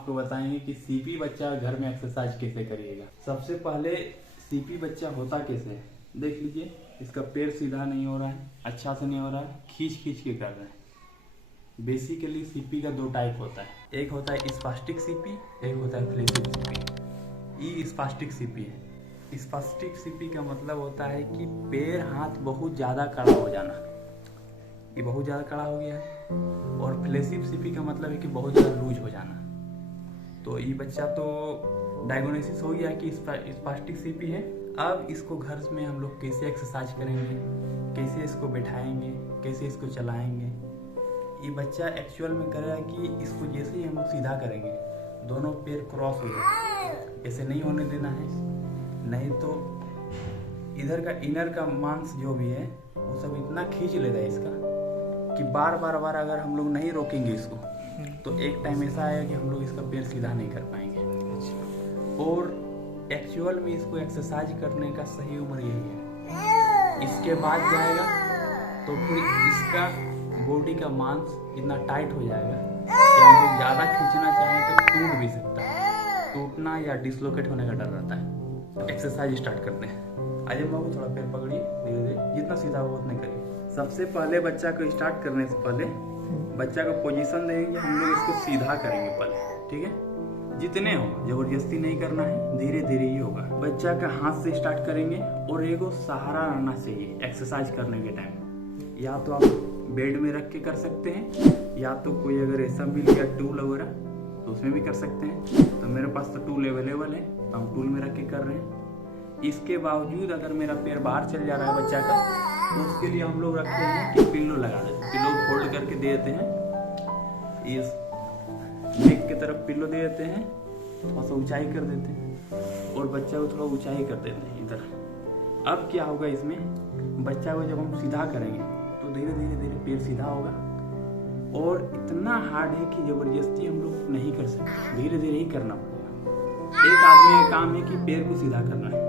आपको बताएंगे कि सीपी बच्चा घर में एक्सरसाइज कैसे करिएगा। सबसे पहले सीपी बच्चा होता कैसे है, देख लीजिए। इसका पैर सीधा नहीं हो रहा है, अच्छा से नहीं हो रहा है, खींच खींच के कर रहे हैं। बेसिकली सीपी का दो टाइप होता है, एक होता है स्पास्टिक सीपी, एक होता है फ्लेक्सिबल सीपी। ये स्पास्टिक सीपी है। स्पास्टिक सीपी का मतलब होता है कि पैर हाथ बहुत ज़्यादा कड़ा हो जाना, ये बहुत ज़्यादा कड़ा हो गया है। और फ्लेक्सिबल सीपी का मतलब है कि बहुत ज़्यादा लूज हो जाना। तो ये बच्चा तो डायग्नोसिस हो गया कि स्पास्टिक सीपी है। अब इसको घर में हम लोग कैसे एक्सरसाइज करेंगे, कैसे इसको बैठाएंगे, कैसे इसको चलाएंगे। ये बच्चा एक्चुअल में करेगा कि इसको जैसे ही हम लोग सीधा करेंगे, दोनों पैर क्रॉस हो जाए, ऐसे नहीं होने देना है, नहीं तो इधर का इनर का मांस जो भी है वो सब इतना खींच लेगा इसका कि बार बार अगर हम लोग नहीं रोकेंगे इसको तो एक टाइम ऐसा आएगा कि हम लोग इसका पैर सीधा नहीं कर पाएंगे। और एक्चुअल में इसको एक्सरसाइज करने का सही उम्र यही है। इसके बाद जाएगा तो फिर इसका बॉडी का मांस इतना टाइट हो जाएगा कि हम लोग ज़्यादा खींचना चाहें तो टूट भी सकता है। टूटना या डिसलोकेट होने का डर रहता है। एक्सरसाइज स्टार्ट करते हैं। आज बाबू थोड़ा पैर पकड़िए, धीरे धीरे, जितना सीधा हो उतना करिए। सबसे पहले बच्चा को स्टार्ट करने से पहले बच्चा को पोजीशन देंगे, हम लोग इसको सीधा करेंगे पहले, ठीक है। जितने हो, जबरदस्ती नहीं करना है, धीरे धीरे ही होगा। बच्चा का हाथ से स्टार्ट करेंगे और एगो सहारा रहना चाहिए एक्सरसाइज करने के टाइम। या तो आप बेड में रख के कर सकते हैं, या तो कोई अगर ऐसा मिल गया टूल वगैरह तो उसमें भी कर सकते हैं। तो मेरे पास तो टूल अवेलेबल है, तो हम टूल में रख के कर रहे हैं। इसके बावजूद अगर मेरा पैर बाहर चल जा रहा है बच्चा का, तो उसके लिए हम लोग रखते हैं कि पिल्लो लगा देते हैं। पिल्लो फोल्ड करके दे देते हैं, इस नेक की तरफ पिल्लो दे देते हैं, थोड़ा सा ऊंचाई कर देते हैं और बच्चा को थोड़ा ऊंचाई कर देते हैं इधर। अब क्या होगा इसमें, बच्चा को जब हम सीधा करेंगे तो धीरे धीरे धीरे पैर सीधा होगा। और इतना हार्ड है कि जबरदस्ती हम लोग नहीं कर सकते, धीरे धीरे ही करना पड़ेगा। एक आदमी का काम है कि पैर को सीधा करना है,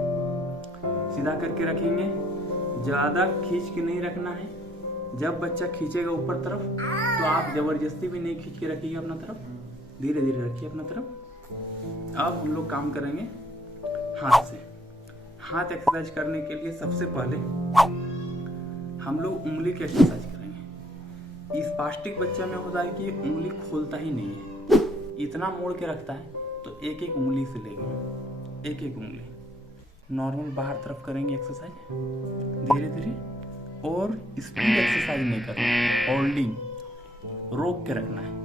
सीधा करके रखेंगे, ज़्यादा खींच के नहीं रखना है। जब बच्चा खींचेगा ऊपर तरफ तो आप जबरदस्ती भी नहीं खींच के रखिए अपना तरफ, धीरे धीरे रखिए अपना तरफ। अब हम लोग काम करेंगे हाथ से। हाथ एक्सरसाइज करने के लिए सबसे पहले हम लोग उंगली की एक्सरसाइज करेंगे। इस स्पास्टिक बच्चा में होता है कि उंगली खोलता ही नहीं है, इतना मोड़ के रखता है। तो एक एक उंगली से लेंगे, एक एक उंगली नॉर्मल बाहर तरफ करेंगे एक्सरसाइज धीरे धीरे। और स्पीड एक्सरसाइज नहीं करना, होल्डिंग, रोक के रखना है।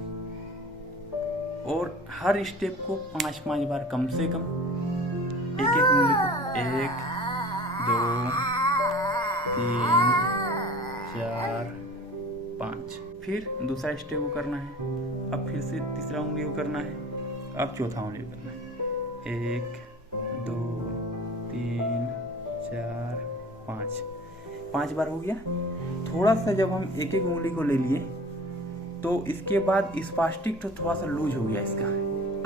और हर स्टेप को 5-5 बार कम से कम, एक एक उंगली को 1 2 3 4 5। फिर दूसरा स्टेप को करना है, अब फिर से तीसरा उंगली को करना है, अब चौथा उंगली को करना है। 1 2 3 4 5 बार हो गया। थोड़ा सा जब हम एक एक उंगली को ले लिए तो इसके बाद स्पास्टिक तो थोड़ा सा लूज हो गया इसका।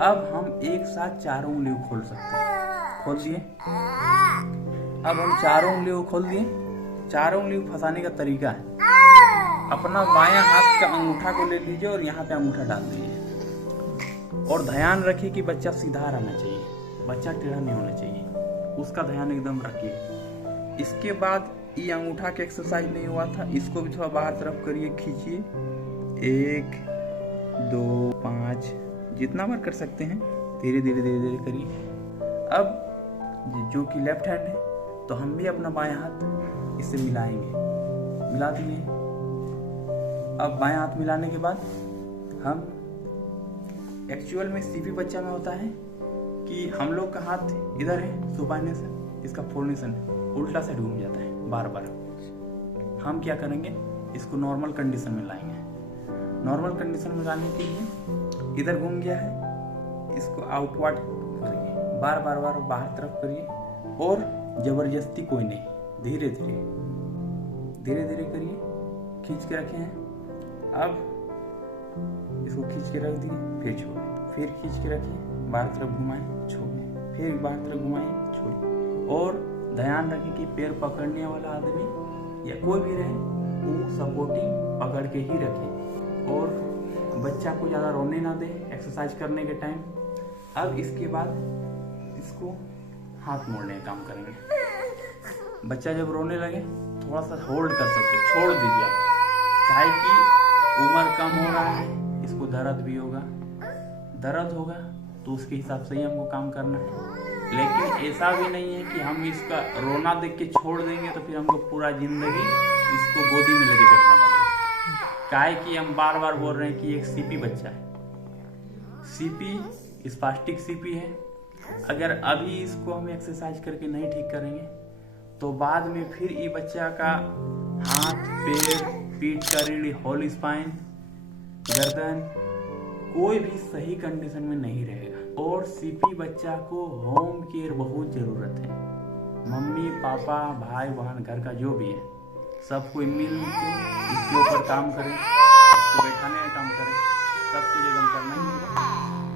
अब हम एक साथ चारों उंगली को खोल सकते हैं। खोल दिए। अब हम चारों उंगली को खोल दिए। चारों उंगली को फंसाने का तरीका है, अपना बायां हाथ का अंगूठा को ले लीजिए और यहाँ पे अंगूठा डाल दीजिए। और ध्यान रखिए कि बच्चा सीधा रहना चाहिए, बच्चा टेढ़ा नहीं होना चाहिए, उसका ध्यान एकदम रखिए। इसके बाद ये अंगूठा के एक्सरसाइज नहीं हुआ था, इसको भी थोड़ा बाहर तरफ करिए, खींचिए। 1 2 5 जितना बार कर सकते हैं, धीरे धीरे धीरे धीरे करिए। अब जो कि लेफ्ट हैंड है तो हम भी अपना बायां हाथ इससे मिलाएंगे, मिला दिए। अब बायां हाथ मिलाने के बाद हम एक्चुअल में सीपी बच्चा में होता है कि हम लोग का हाथ इधर है, सुपाने से इसका फोर्नेशन उल्टा साइड घूम जाता है बार बार। हम क्या करेंगे, इसको नॉर्मल कंडीशन में लाएंगे। नॉर्मल कंडीशन में लाने के लिए इधर घूम गया है, इसको आउटवर्ड करेंगे, बार बार बाहर तरफ करिए। और जबरदस्ती कोई नहीं, धीरे धीरे धीरे धीरे करिए, खींच के रखे हैं। अब इसको खींच के रख दिए, फिर छोड़िए, फिर खींच के रखिए, बाहर तरफ घुमाएं, छोड़िए, फिर बाहर तरफ घुमाएं, छोड़िए। और ध्यान रखिए कि पैर पकड़ने वाला आदमी या कोई भी रहे वो सपोर्टिंग पकड़ के ही रखे और बच्चा को ज़्यादा रोने ना दे एक्सरसाइज करने के टाइम। अब इसके बाद इसको हाथ मोड़ने का काम करेंगे। बच्चा जब रोने लगे थोड़ा सा होल्ड कर सकते, छोड़ दीजिए आप, काहे कि उम्र कम हो रहा है, इसको दर्द भी होगा, दर्द होगा तो उसके हिसाब से ही हमको काम करना है। लेकिन ऐसा भी नहीं है कि हम इसका रोना देख के छोड़ देंगे तो फिर हमको पूरा जिंदगी इसको गोदी में लेके चलना पड़ेगा। काहे कि हम बार बार बोल रहे हैं कि एक सीपी बच्चा है, सीपी स्पास्टिक सीपी है। अगर अभी इसको हम एक्सरसाइज करके नहीं ठीक करेंगे तो बाद में फिर ये बच्चा का हाथ, पैर, पीठ का रीढ़, होल स्पाइन, गर्दन कोई भी सही कंडीशन में नहीं रहेगा। और सीपी बच्चा को होम केयर बहुत जरूरत है। मम्मी पापा भाई बहन घर का जो भी है सब कोई मिल के इसके ऊपर काम करें, इसको बैठाने का काम करें, सब कुछ एकदम करना ही होगा।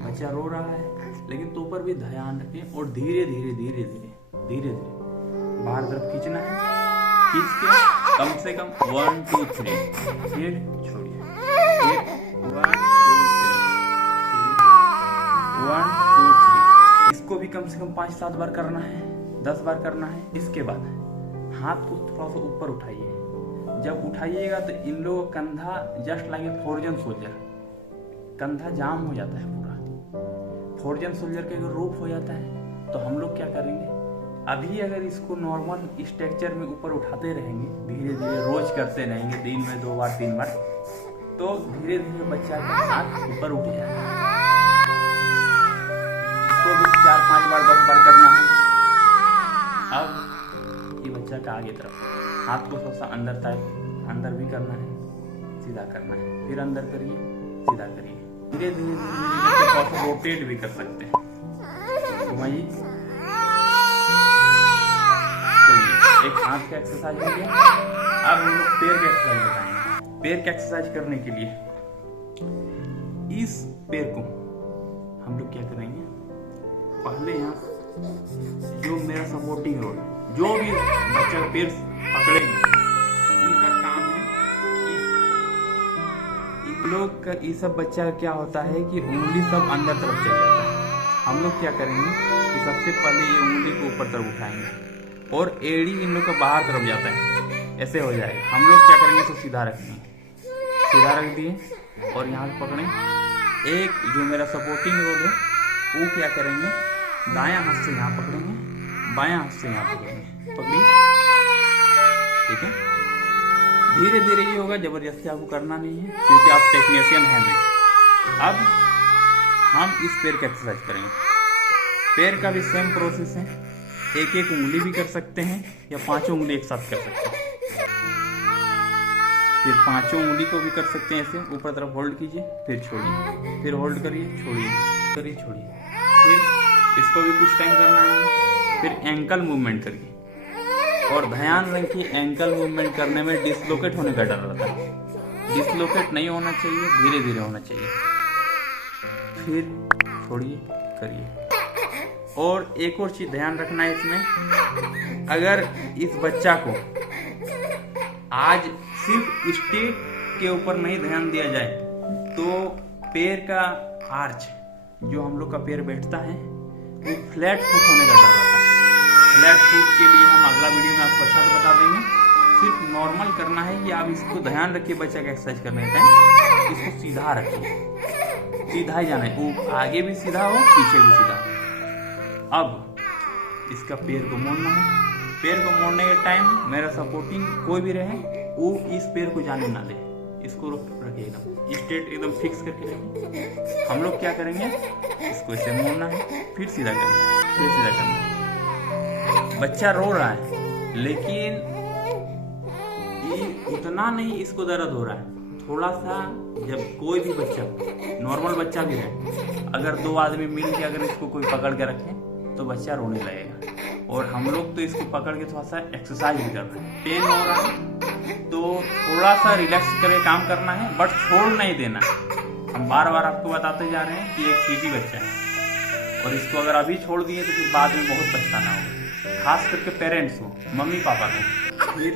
बच्चा रो रहा है लेकिन तो ऊपर भी ध्यान रखें और धीरे धीरे धीरे धीरे धीरे धीरे बाहर तरफ खींचना है। खींच के कम से कम 1 2 3 फिर छोड़िए, फिर 1 2 3। इसको भी कम से कम 5-7 बार करना है, 10 बार करना है। इसके बाद हाथ को थोड़ा सा ऊपर उठाइए। जब उठाइएगा तो इन लोगों का कंधा just like a foreign soldier, कंधा जाम हो जाता है पूरा। फोर्जन सोल्जर के अगर रूप हो जाता है तो हम लोग क्या करेंगे, अभी अगर इसको नॉर्मल स्ट्रक्चर में ऊपर उठाते रहेंगे, धीरे धीरे रोज करते रहेंगे, दिन में 2 बार 3 बार, तो धीरे धीरे बच्चा का हाथ ऊपर उठ जाएगा। इसको भी 4-5 बार 10 बार करना है। अब ये बच्चा का आगे तरफ हाथ को थोड़ा सा अंदर टाइप, अंदर भी करना है, सीधा करना है, फिर अंदर करिए, सीधा करिए, धीरे धीरे धीरे थोड़ा सा रोटेट भी कर सकते हैं। घुमाइए। चलिए, एक हाथ का एक्सरसाइज हो गया। अब हम लोग पैर का एक्सरसाइज बताएंगे। पैर का एक्सरसाइज करने के लिए इस पैर को हम लोग क्या करेंगे, पहले यहाँ जो मेरा सपोर्टिंग रोल, जो भी बच्चा पैर पकड़ेंगे उनका काम है कि इन लोग का, ये सब बच्चा का क्या होता है कि उंगली सब अंदर तरफ चल जाता है। हम लोग क्या करेंगे कि सबसे पहले ये उंगली को ऊपर तरफ उठाएंगे और एड़ी इन लोग का बाहर तरफ जाता है, ऐसे हो जाएगा। हम लोग क्या करेंगे, तो सीधा रखेंगे, सीधा रख दिए और यहाँ से पकड़ें। एक जो मेरा सपोर्टिंग रोल है वो क्या करेंगे, दायां हाथ से यहाँ पकड़ेंगे, बायां हाथ से यहाँ पकड़ेंगे, पकड़ी, ठीक है। धीरे धीरे ये होगा, जबरदस्ती आपको करना नहीं है क्योंकि आप टेक्नीशियन हैं नहीं। अब हम इस पैर का एक्सरसाइज करेंगे। पैर का भी सेम प्रोसेस है, एक एक उंगली भी कर सकते हैं या 5 उंगली एक साथ कर सकते हैं। फिर 5 उंगली को भी कर सकते हैं, ऐसे ऊपर तरफ होल्ड कीजिए, फिर छोड़िए, फिर होल्ड करिए, छोड़िए, करिए, छोड़िए, फिर इसको भी कुछ टाइम करना है। फिर एंकल मूवमेंट करिए और ध्यान रखिए एंकल मूवमेंट करने में डिसलोकेट होने का डर रहता है। डिसलोकेट नहीं होना चाहिए, धीरे धीरे होना चाहिए। फिर छोड़िए, करिए। और एक और चीज ध्यान रखना है इसमें, अगर इस बच्चा को आज सिर्फ स्टेट के ऊपर नहीं ध्यान दिया जाए तो पैर का आर्च, जो हम लोग का पैर बैठता है, वो फ्लैट फुट होने का डर रहता है। फ्लैट फुट के लिए हम अगला वीडियो में आपको अच्छा से बता देंगे। सिर्फ नॉर्मल करना है कि आप इसको ध्यान रखिए, बच्चा का एक्सरसाइज करने के टाइम इसको सीधा रखिए, सीधा ही जाना है, वो आगे भी सीधा हो, पीछे भी सीधा हो। अब इसका पैर को मोड़ना है। पैर को मोड़ने के टाइम मेरा सपोर्टिंग कोई भी रहे वो इस पैर को जाने ना दे, इसको रखिएगा, स्ट्रेट एकदम फिक्स करके रखिए। हम लोग क्या करेंगे, इसको ऐसे मोड़ना है, फिर सीधा करना, फिर सीधा करना। बच्चा रो रहा है लेकिन ये उतना नहीं इसको दर्द हो रहा है, थोड़ा सा। जब कोई भी बच्चा, नॉर्मल बच्चा भी है, अगर 2 आदमी मिल के अगर इसको कोई पकड़ के रखे तो बच्चा रोने लगेगा। और हम लोग तो इसको पकड़ के थोड़ा सा एक्सरसाइज भी कर रहे हैं। पेन हो रहा है तो थोड़ा सा रिलैक्स करके काम करना है, बट छोड़ नहीं देना। हम बार बार आपको बताते जा रहे हैं कि एक सीपी बच्चा है और इसको अगर अभी छोड़ दिए तो फिर बाद में बहुत पछताना होगा, खास करके पेरेंट्स को, मम्मी पापा को। फिर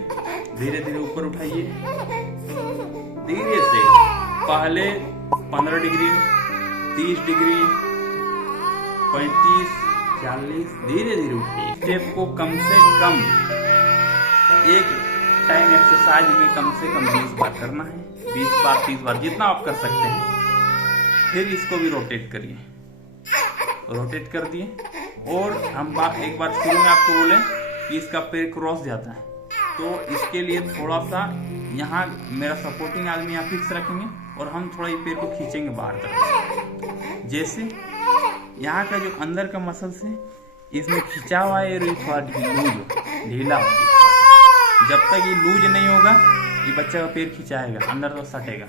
धीरे धीरे ऊपर उठाइए, धीरे से, पहले 15 डिग्री, 30 डिग्री, 35, 40, धीरे धीरे उठाइए। स्टेप को कम से कम एक टाइम एक्सरसाइज में कम से कम 20 बार करना है, 20 बार 30 बार जितना आप कर सकते हैं। फिर इसको भी रोटेट करिए, रोटेट कर दिए। और हम एक बार शुरू में आपको बोले कि इसका पैर क्रॉस जाता है, तो इसके लिए थोड़ा सा यहाँ मेरा सपोर्टिंग आदमी यहाँ फिक्स रखेंगे और हम थोड़ा ये पैर को खींचेंगे बाहर तरफ। जैसे यहाँ का जो अंदर का मसल्स है इसमें खिंचा हुआ है, थोड़ा ढीला हो। जब तक ये लूज नहीं होगा ये बच्चा का पैर खिंचाएगा, अंदर तो सटेगा।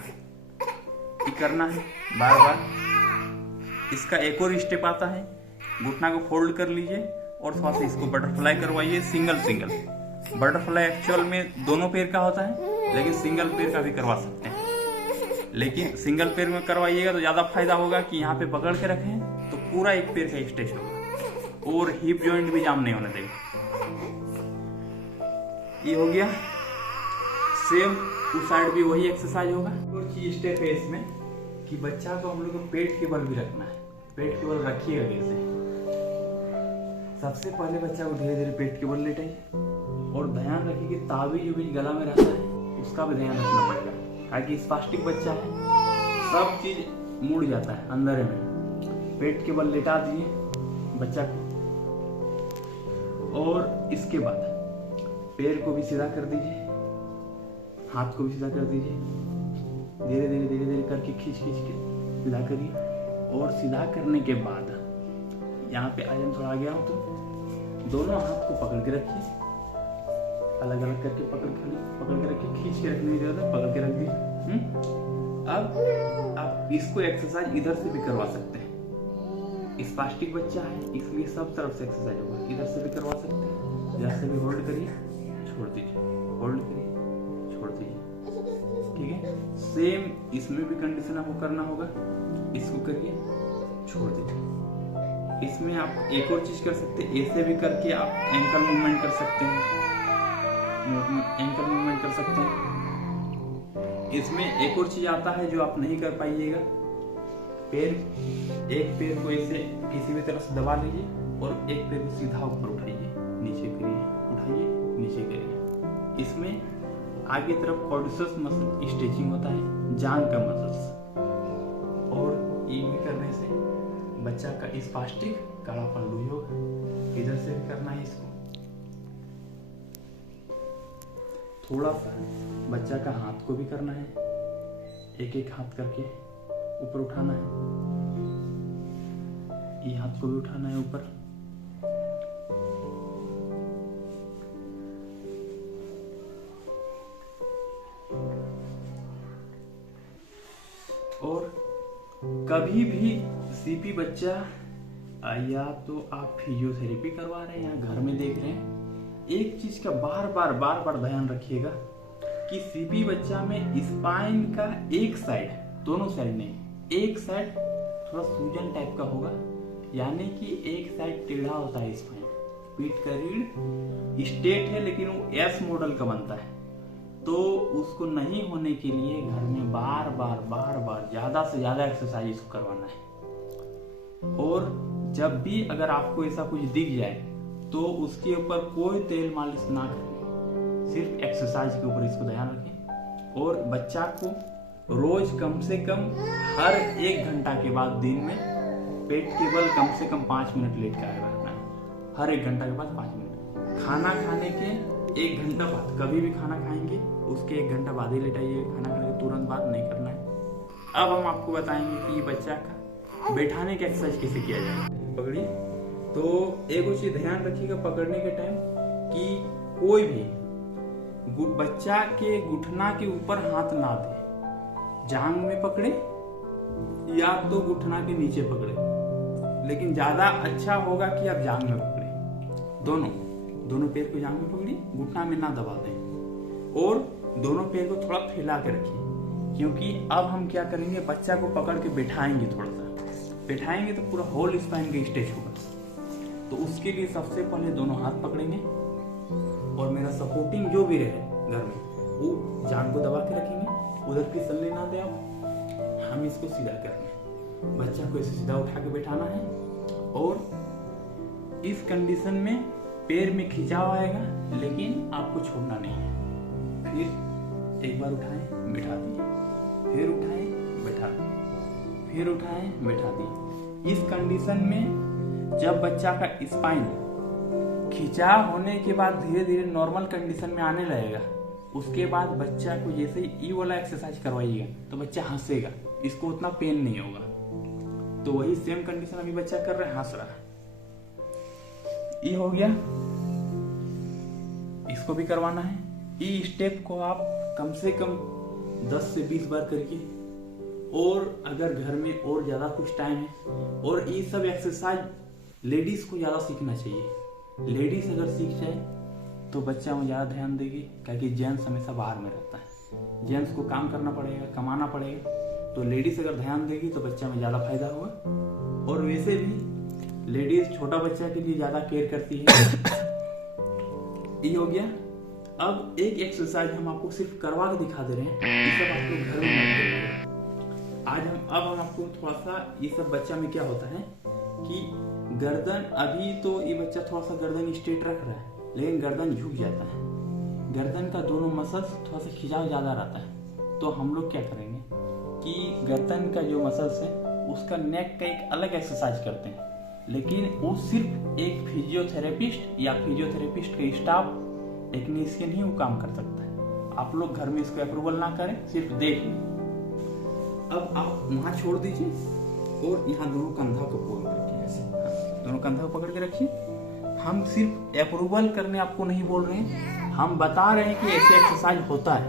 ये करना है बार बार। इसका एक और स्टेप आता है, घुटना को फोल्ड कर लीजिए और थोड़ा सा इसको बटरफ्लाई करवाइए, सिंगल सिंगल। बटरफ्लाई एक्चुअल में दोनों पैर का होता है, लेकिन सिंगल पैर का भी करवा सकते हैं। लेकिन सिंगल पैर में करवाइएगा तो ज्यादा फायदा होगा कि यहाँ पे पकड़ के रखें तो पूरा एक पैर का स्ट्रेच होगा और हिप जॉइंट भी जाम नहीं होने देगा। ये हो गया। सेम उस साइड भी वही एक्सरसाइज होगा। और चीज स्टेप है इसमें कि बच्चा को हम लोग को पेट के बल भी रखना है। पेट के बल रखिएगा कैसे? सबसे पहले बच्चा को धीरे धीरे पेट के बल लेटाइए और ध्यान रखिए कि ताबीज जो बीच गला में रहता है उसका भी ध्यान रखना पड़ेगा, ताकि स्पास्टिक बच्चा है, सब चीज मुड़ जाता है अंदर में। पेट के बल लेटा दीजिए बच्चा को और इसके बाद पैर को भी सीधा कर दीजिए, हाथ को भी सीधा कर दीजिए। धीरे धीरे धीरे धीरे करके खींच खींच के सीधा करिए। और सीधा करने के बाद यहाँ पे आज हम थोड़ा आ गया हूँ तो दोनों हाथ को पकड़ के रखिए, अलग अलग करके पकड़ के रखिए, खींच के रखने की जरूरत है, पकड़ के रख दीजिए। अब आप इसको एक्सरसाइज इधर से भी करवा सकते हैं। स्पास्टिक बच्चा है इसलिए सब तरफ से एक्सरसाइज होगा, इधर से भी करवा सकते हैं। इधर से भी होल्ड करिए, छोड़ दीजिए, होल्ड करिए, छोड़ दीजिए। ठीक है, सेम इसमें भी कंडीशन आपको करना होगा। इसको करिए, छोड़ दीजिए। इसमें आप एक और चीज कर सकते हैं, ऐसे भी करके आप एंकल मूवमेंट कर सकते हैं, एंकल मूवमेंट कर सकते हैं। इसमें एक और चीज आता है जो आप नहीं कर पाइएगा। एक पैर को ऐसे किसी भी तरह से दबा लीजिए और एक पैर को सीधा ऊपर उठाइए, नीचे करिए, उठाइए, नीचे करिए। इसमें आगे तरफ क्वाड्रिसेप्स मसल स्ट्रेचिंग होता है, जांघ का मसल्स। और ये भी करने से बच्चा का स्पास्टिक कालापन लूज होगा। इधर से भी करना है इसको। थोड़ा सा बच्चा का हाथ को भी करना है, एक एक हाथ करके ऊपर उठाना है। ये हाथ को भी उठाना है ऊपर। और कभी भी सीपी बच्चा या तो आप फिजियोथेरेपी करवा रहे हैं या घर में देख रहे हैं, एक चीज का बार बार ध्यान रखिएगा कि सीपी बच्चा में स्पाइन का एक साइड, दोनों साइड नहीं, एक साइड थोड़ा सूजन टाइप का होगा, यानी कि एक साइड टेढ़ा होता है स्पाइन। पीठ का रीढ़ स्ट्रेट है लेकिन वो एस मॉडल का बनता है। तो उसको नहीं होने के लिए घर में बार बार ज्यादा से ज्यादा एक्सरसाइज इसको करवाना है। और जब भी अगर आपको ऐसा कुछ दिख जाए तो उसके ऊपर कोई तेल मालिश ना करें, सिर्फ एक्सरसाइज के ऊपर इसको ध्यान रखें। और बच्चा को रोज कम से कम हर 1 घंटा के बाद दिन में पेट के बल कम से कम 5 मिनट लेट कर रखना है। हर 1 घंटा के बाद 5 मिनट। खाना खाने के 1 घंटा बाद, कभी भी खाना खाएंगे उसके 1 घंटा बाद ही लेटाइए, खाना खाने के तुरंत बाद नहीं करना है। अब हम आपको बताएंगे कि ये बच्चा का बैठाने की एक्सरसाइज कैसे किया जाए। पकड़िए। तो एक चीज ध्यान रखिएगा पकड़ने के टाइम कि कोई भी बच्चा के घुटना के ऊपर हाथ ना दे, जांघ में पकड़े या तो घुटना के नीचे पकड़े। लेकिन ज्यादा अच्छा होगा कि आप जांघ में पकड़े, दोनों पैर को जांघ में पकड़िए, घुटना में ना दबा दें। और दोनों पैर को थोड़ा फैला के रखिए, क्योंकि अब हम क्या करेंगे, बच्चा को पकड़ के बैठाएंगे, थोड़ा सा बैठाएंगे तो पूरा होल स्पाइन का स्ट्रेच होगा। तो उसके लिए सबसे पहले दोनों हाथ पकड़ेंगे और मेरा सपोर्टिंग जो भी रहे घर में वो जांघ को दबा के रखेंगे, उधर फिसलने ना दे आप। हम इसको सीधा कर रहे हैं। बच्चा को ऐसे सीधा उठा के बैठाना है और इस कंडीशन में पैर में खिंचाव आएगा, लेकिन आपको छोड़ना नहीं है। फिर एक बार उठाएं, बैठा दिए, फिर उठाएं, बैठा दिए, फिर उठाएं, बैठा दिए। इस कंडीशन में जब बच्चा का स्पाइन खिंचाव होने के बाद धीरे धीरे नॉर्मल कंडीशन में आने लगेगा, उसके बाद बच्चा को जैसे ही ई वाला एक्सरसाइज करवाइएगा तो बच्चा हंसेगा, इसको उतना पेन नहीं होगा। तो वही सेम कंडीशन अभी बच्चा कर रहा है, हंस रहा है। ई हो गया, इसको भी करवाना है। ई स्टेप को आप कम से कम 10 से 20 बार करके, और अगर घर में और ज्यादा कुछ टाइम है, और ये सब एक्सरसाइज लेडीज को ज्यादा सीखना चाहिए। लेडीज अगर सीख जाए तो बच्चा में ज्यादा ध्यान देगी, क्योंकि जेंट्स हमेशा बाहर में रहता है, जेंट्स को काम करना पड़ेगा, कमाना पड़ेगा। तो लेडीज अगर ध्यान देगी तो बच्चा में ज्यादा फायदा होगा। और वैसे भी लेडीज छोटा बच्चा के लिए ज्यादा केयर करती है। ये हो गया। अब एक एक्सरसाइज हम आपको सिर्फ करवा के दिखा दे रहे हैं, ये सब आपको घर में मत करिएगा। अब हम आपको थोड़ा सा, ये सब बच्चा में क्या होता है कि गर्दन, अभी तो ये बच्चा थोड़ा सा गर्दन स्ट्रेट रख रहा है, लेकिन गर्दन झुक जाता है, गर्दन का दोनों मसल्स थोड़ा सा खिंचाव ज्यादा रहता है। तो हम लोग क्या करेंगे कि गर्दन का जो मसल्स है उसका नेक का एक अलग एक्सरसाइज करते हैं, लेकिन वो सिर्फ एक फिजियोथेरेपिस्ट या फिजियोथेरेपिस्ट का स्टाफ, टेक्नीशियन ही वो काम कर सकता है। आप लोग घर में इसको अप्रूवल ना करें, सिर्फ देख लें। अब आप वहां छोड़ दीजिए और यहाँ दोनों कंधा को पकड़ के, ऐसे दोनों कंधा को पकड़ के रखिए। हम सिर्फ अप्रूवल करने आपको नहीं बोल रहे हैं, हम बता रहे हैं कि ऐसे एक्सरसाइज होता है।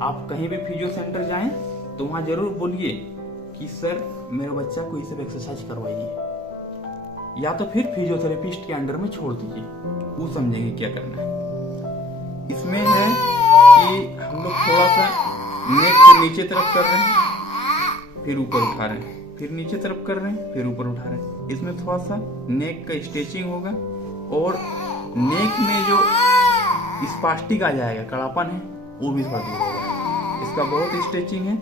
आप कहीं भी फिजियो सेंटर जाएं तो वहां जरूर बोलिए कि सर मेरे बच्चा को ये सब एक्सरसाइज करवाइए, या तो फिर फिजियोथेरेपिस्ट के अंडर में छोड़ दीजिए, वो समझेंगे क्या करना है। इसमें है कि हम लोग थोड़ा सा नेक को नीचे तरफ कर रहे हैं, फिर ऊपर उठा रहे हैं, फिर नीचे तरफ कर रहे हैं, फिर ऊपर उठा रहे हैं। इसमें थोड़ा सा नेक का स्ट्रेचिंग होगा, और नेक में जो स्पास्टिक आ जाएगा, कड़ापन है, वो भी थोड़ा दूर होगा। इसका बहुत स्ट्रेचिंग है,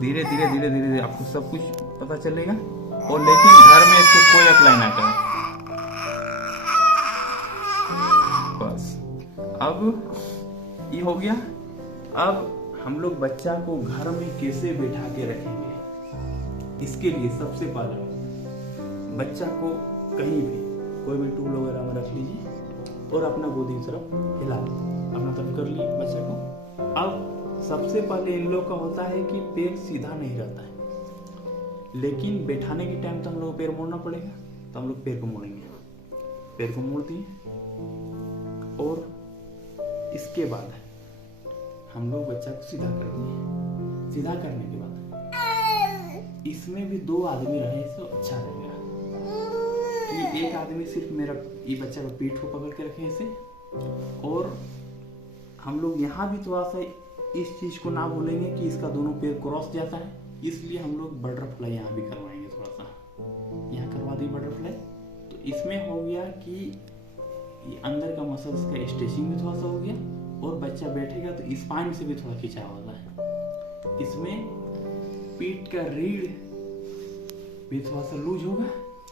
धीरे धीरे धीरे धीरे आपको सब कुछ पता चलेगा। और लेकिन घर में इसको कोई अप्लाई ना करें। बस अब ये हो गया। अब हम लोग बच्चा को घर में कैसे बैठा के रखेंगे, इसके लिए सबसे पहले बच्चा को कहीं भी कोई भी टूल वगैरह में रख लीजिए और अपना गोदी की तरफ हिला लीजिए, अपना तरफ कर लिए बच्चे को। अब सबसे पहले इन लोग का होता है कि पैर सीधा नहीं रहता है, लेकिन बैठाने के टाइम तो हम लोग को पैर मोड़ना पड़ेगा, तो हम लोग पैर को मोड़ेंगे। पैर को मोड़ दिए और इसके बाद हम लोग बच्चा को सीधा कर दिए। सीधा करने के बाद इसमें भी 2 आदमी रहे तो अच्छा रहेगा कि एक आदमी सिर्फ मेरा ये बच्चा का पीठ को पकड़ के रखे ऐसे, और हम लोग यहाँ भी थोड़ा सा इस चीज को ना भूलेंगे कि इसका दोनों पैर क्रॉस जाता है, इसलिए हम लोग बटरफ्लाई यहाँ भी करवाएंगे। थोड़ा सा यहाँ करवा दी बटरफ्लाई, तो इसमें हो गया कि ये अंदर का मसल्स का स्ट्रेचिंग भी थोड़ा सा हो गया, और बच्चा बैठेगा तो स्पाइन से भी थोड़ा खिंचाव होता है। इसमें पीठ का रीढ़ भी थोड़ा सा लूज होगा।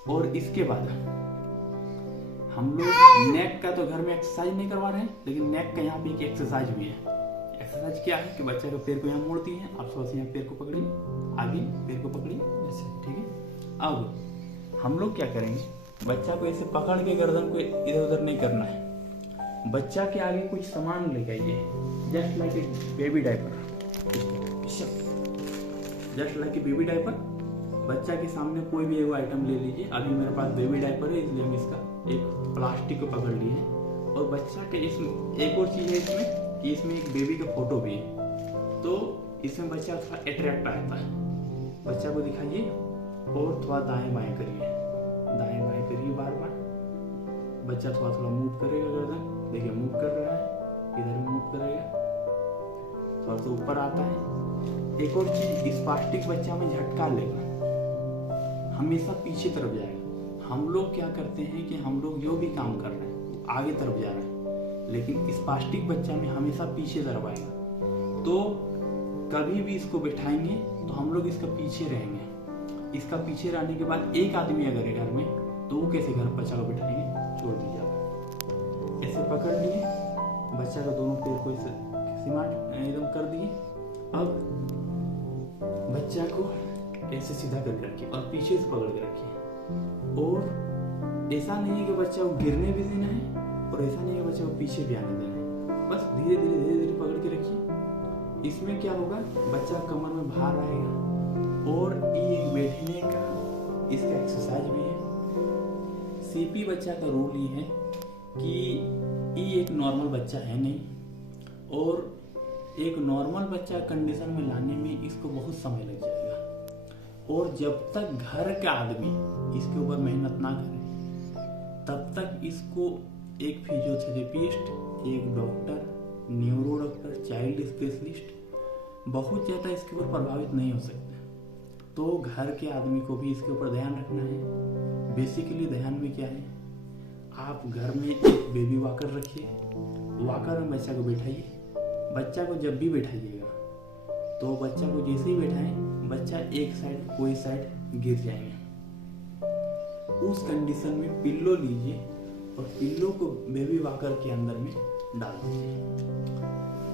और इसके बाद हम लोग नेक का तो घर में एक्सरसाइज नहीं करवा रहे हैं, लेकिन नेक का यहाँ पे एक एक्सरसाइज भी है। एक्सरसाइज क्या है कि बच्चे का पैर को यहाँ मोड़ती है, आप थोड़ा सा यहाँ पैर को पकड़िए, आगे पैर को पकड़िए ऐसे, ठीक है। अब हम लोग क्या करेंगे, बच्चा को ऐसे पकड़ के गर्दन को इधर उधर नहीं करना है। बच्चा के आगे कुछ सामान लेके आइए, just like a baby diaper, just like a baby diaper. बच्चा के सामने कोई भी एगो आइटम ले लीजिए। अभी मेरे पास बेबी डायपर है, इसलिए हम इसका एक प्लास्टिक को पकड़ लिए हैं। और बच्चा के इसमें एक और चीज है इसमें कि इसमें एक बेबी का फोटो भी है, तो इसमें बच्चा थोड़ा अट्रैक्ट आता है। बच्चा को दिखाइए और थोड़ा दाएं बाएं करिए, दाएं बाएं करिए बार बार। बच्चा थोड़ा थोड़ा मूव करेगा गर्दन, देखिए मूव कर रहा है, इधर मूव करेगा, थोड़ा सा ऊपर आता है। एक और चीज, स्पास्टिक बच्चा में झटका लेगा, हमेशा पीछे तरफ जाएगा। हम लोग क्या करते हैं कि हम लोग जो भी काम कर रहे हैं आगे तरफ जा रहे हैं, लेकिन स्पास्टिक बच्चा में हमेशा पीछे तरफ आएगा। तो कभी भी इसको बैठाएंगे तो हम लोग इसका पीछे रहेंगे। इसका पीछे रहने के बाद एक आदमी अगर है घर में, तो वो कैसे घर बच्चा को बिठाएंगे, छोड़ दीजिए आप, ऐसे पकड़ लिए, बच्चा का दोनों पैर को ऐसे एकदम कर दिए। अब बच्चा को ऐसे सीधा करके रखिए और पीछे से पकड़ के रखिए। और ऐसा नहीं है कि बच्चा को गिरने भी देना है और ऐसा नहीं है कि बच्चा को पीछे भी आने देना है। बस धीरे धीरे पकड़ के रखिए। इसमें क्या होगा, बच्चा कमर में भार आएगा और ये एक बैठने का इसका एक्सरसाइज भी है। सीपी बच्चा का रूल ये है कि ये एक नॉर्मल बच्चा है नहीं, और एक नॉर्मल बच्चा कंडीशन में लाने में इसको बहुत समय लग जाएगा। और जब तक घर का आदमी इसके ऊपर मेहनत ना करे, तब तक इसको एक फिजियोथेरेपिस्ट, एक doctor, neuro doctor, child specialist बहुत ज़्यादा इसके ऊपर प्रभावित नहीं हो सकते। तो घर के आदमी को भी इसके ऊपर ध्यान रखना है। बेसिकली ध्यान में क्या है, आप घर में एक बेबी वॉकर रखिए, वॉकर में बच्चा को बैठाइए। बच्चा को जब भी बैठाइएगा तो बच्चा को जैसे ही बैठाएं, बच्चा एक साइड कोई साइड गिर जाएंगे। उस कंडीशन में पिल्लो लीजिए और पिल्लो को बेबी वॉकर के अंदर में डाल दीजिए।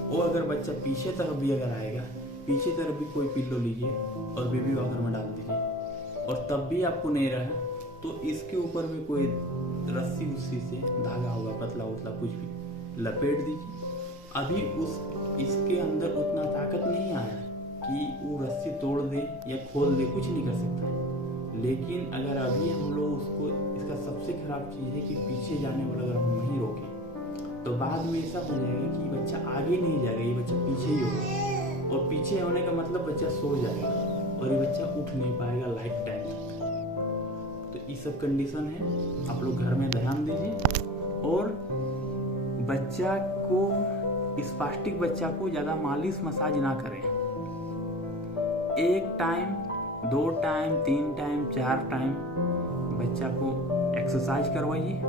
और अगर बच्चा पीछे तरफ भी अगर आएगा, पीछे तरफ भी कोई पिल्लो लीजिए और बेबी वॉकर में डाल दीजिए। और तब भी आपको नहीं रहा तो इसके ऊपर में कोई रस्सी उस्सी से धागा होगा पतला उतला कुछ भी लपेट दीजिए। अभी इसके अंदर उतना ताकत नहीं आया कि वो रस्सी तोड़ दे या खोल दे, कुछ नहीं कर सकता। लेकिन अगर अभी हम लोग उसको, इसका सबसे खराब चीज़ है कि पीछे जाने वाला अगर हम नहीं रोकें तो बाद में ऐसा हो जाएगा कि बच्चा आगे नहीं जाएगा, ये बच्चा पीछे ही होगा। और पीछे होने का मतलब बच्चा सो जाएगा और ये बच्चा उठ नहीं पाएगा लाइफ टाइम तक। तो ये सब कंडीशन है, आप लोग घर में ध्यान दीजिए। और बच्चा को, स्पास्टिक बच्चा को ज़्यादा मालिश मसाज ना करें। 1 टाइम, 2 टाइम, 3 टाइम, 4 टाइम बच्चा को एक्सरसाइज करवाइए।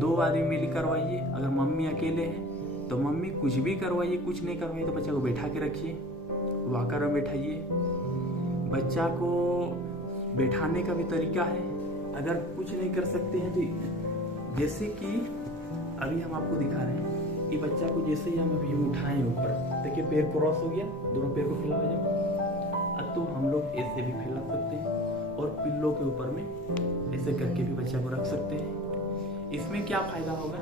2 आदमी मिल करवाइए। अगर मम्मी अकेले हैं तो मम्मी कुछ भी करवाइए, कुछ नहीं करवाइए तो बच्चा को बैठा के रखिए, वॉकर में बैठाइए। बच्चा को बैठाने का भी तरीका है। अगर कुछ नहीं कर सकते हैं तो जैसे कि अभी हम आपको दिखा रहे हैं कि बच्चा को जैसे ही हम अभी उठाएं ऊपर, देखिए पैर क्रॉस हो गया, दोनों पैर को फैला जाए। तो हम लोग ऐसे भी फैला सकते हैं और पिल्लो के ऊपर में ऐसे करके भी बच्चा को रख सकते हैं। इसमें क्या फायदा होगा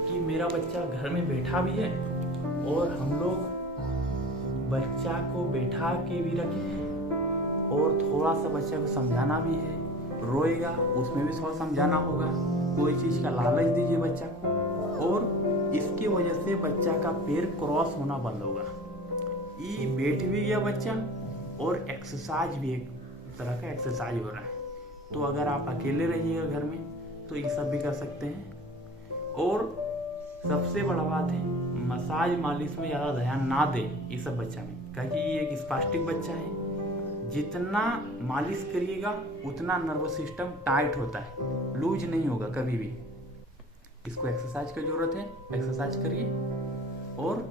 कि मेरा बच्चा घर में बैठा भी है और हम लोग बच्चा को बैठा के भी रखें और थोड़ा सा बच्चा को समझाना भी है। रोएगा उसमें भी थोड़ा समझाना होगा, कोई चीज़ का लालच दीजिए बच्चा को, और इसकी वजह से बच्चा का पैर क्रॉस होना बंद होगा। ये बैठ भी गया बच्चा और एक्सरसाइज भी, एक तरह का एक्सरसाइज हो रहा है। तो अगर आप अकेले रहिएगा घर में तो ये सब भी कर सकते हैं। और सबसे बड़ा बात है, मसाज मालिश में ज़्यादा ध्यान ना दे ये सब बच्चा में, क्योंकि ये एक स्पास्टिक बच्चा है। जितना मालिश करिएगा उतना नर्वस सिस्टम टाइट होता है, लूज नहीं होगा कभी भी। इसको एक्सरसाइज की जरूरत है, एक्सरसाइज करिए और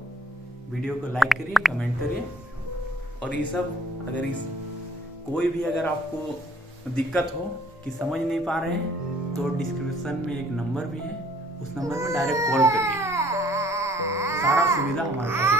वीडियो को लाइक करिए, कमेंट करिए। और ये सब अगर कोई भी अगर आपको दिक्कत हो कि समझ नहीं पा रहे हैं तो डिस्क्रिप्शन में एक नंबर भी है, उस नंबर में डायरेक्ट कॉल करिए। सारा सुविधा हमारे पास